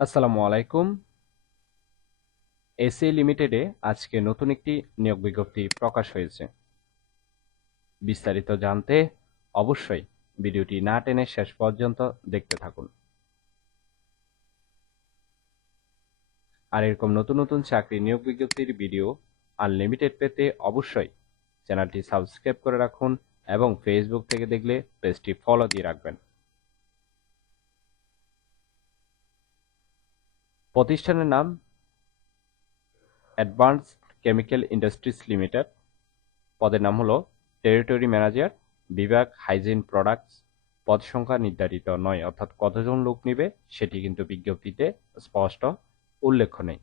আসসালামু আলাইকুম। এসএ লিমিটেডে আজকে নতুন একটি নিয়োগ বিজ্ঞপ্তি প্রকাশ হয়েছে। বিস্তারিত জানতে অবশ্যই ভিডিওটি না টেনে শেষ পর্যন্ত দেখতে থাকুন। আর এরকম নতুন নতুন চাকরি নিয়োগ বিজ্ঞপ্তির ভিডিও আনলিমিটেড পেতে অবশ্যই চ্যানেলটি সাবস্ক্রাইব করে রাখুন এবং ফেসবুক থেকে দেখলে পেজটি ফলো দিয়ে রাখবেন। প্রতিষ্ঠানের নাম অ্যাডভান্সড কেমিক্যাল ইন্ডাস্ট্রিজ লিমিটেড। পদের নাম হলো টেরিটরি ম্যানেজার, বিভাগ হাইজিন প্রোডাক্টস। পদ সংখ্যা নির্ধারিত নয়, অর্থাৎ কতজন লোক নিবে সেটি কিন্তু বিজ্ঞপ্তিতে স্পষ্ট উল্লেখ নেই।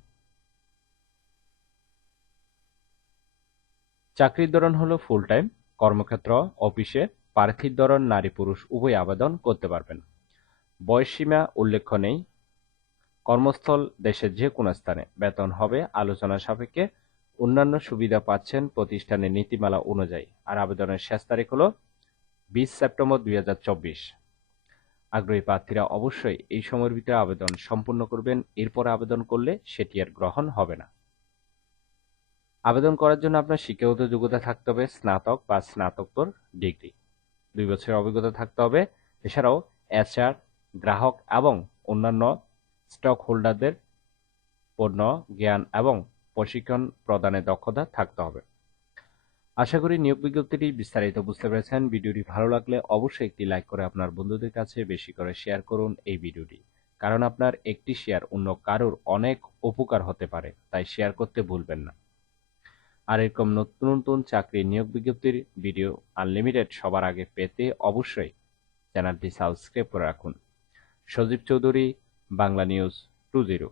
চাকরির ধরন হলো ফুল টাইম, কর্মক্ষেত্র অফিসে। প্রার্থীর ধরন নারী পুরুষ উভয় আবেদন করতে পারবেন। বয়সসীমা উল্লেখ নেই। কর্মস্থল দেশের যে কোনো স্থানে। বেতন হবে আলোচনা সাপেক্ষে। অন্যান্য সুবিধা পাচ্ছেন প্রতিষ্ঠানের নীতিমালা অনুযায়ী। আর আবেদনের শেষ তারিখ হলো 20 সেপ্টেম্বর 2024। আগ্রহী প্রার্থীরা অবশ্যই এই সময়ের ভিতরে আবেদন সম্পূর্ণ করবেন। এরপরে আবেদন করলে সেটি আর গ্রহণ হবে না। আবেদন করার জন্য আপনার শিক্ষাগত যোগ্যতা থাকতে হবে স্নাতক বা স্নাতকোত্তর ডিগ্রি। 2 বছরের অভিজ্ঞতা থাকতে হবে। এছাড়াও এচআর, গ্রাহক এবং অন্যান্য স্টক হোল্ডারদের পণ্য জ্ঞান এবং প্রশিক্ষণ প্রদানে দক্ষতা থাকতে হবে। আশা করি নিয়োগ বিজ্ঞপ্তিটি বিস্তারিত বুঝতে পেরেছেন। ভিডিওটি ভালো লাগলে অবশ্যই একটি লাইক করে আপনার বন্ধুদের কাছে বেশি করে শেয়ার করুন এই ভিডিওটি, কারণ আপনার একটি শেয়ার অন্য কারোর অনেক উপকার হতে পারে, তাই শেয়ার করতে ভুলবেন না। আর এরকম নতুন নতুন চাকরি নিয়োগ বিজ্ঞপ্তির ভিডিও আনলিমিটেড সবার আগে পেতে অবশ্যই চ্যানেলটি সাবস্ক্রাইব করে রাখুন। সজীব চৌধুরী, বাংলা নিউজ 20।